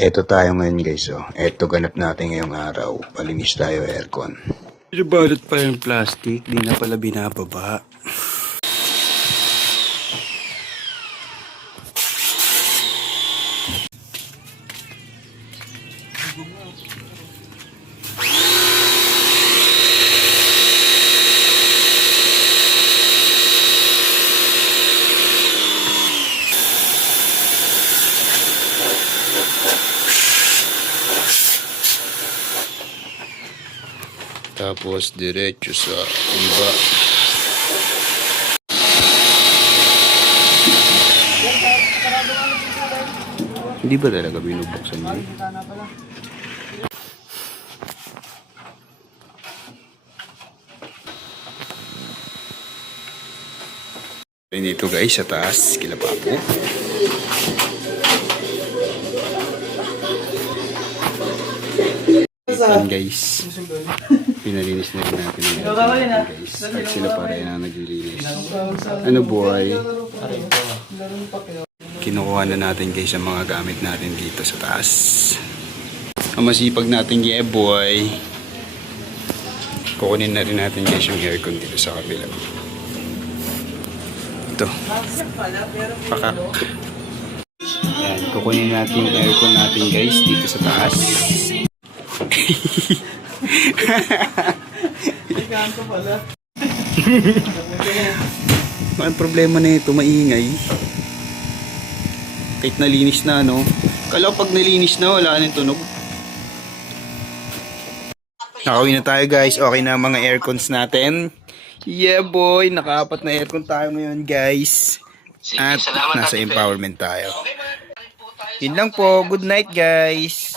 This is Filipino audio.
Eto tayo ngayon guys, oh. Eto ganap natin ngayong araw. Palinis tayo aircon. Balot pa yung plastic, di na pala binababa. Tapos diretso sa iba. Hindi ba talaga binubuksan yun? Dito guys sa taas, kila Papo. Yan guys. Pinalinis na rin natin ang guys. At sila pa rin na naglilinis. Ano boy? Kinukuha na natin guys ang mga gamit natin dito sa taas. Ang masipag natin boy. Kukunin na rin natin guys yung aircon dito sa kabila. Ito. Pakak. Yan, kukunin natin yung aircon natin guys dito sa taas. Ang problema na ito, maingay. Kahit nalinis na, no? Kala ko pag nalinis na, wala nang tunog. Nakauwi na tayo guys. Okay na ang mga aircons natin. Yeah boy, nakaapat na aircon tayo ngayon guys. At nasa empowerment tayo. Yun lang po. Good night guys.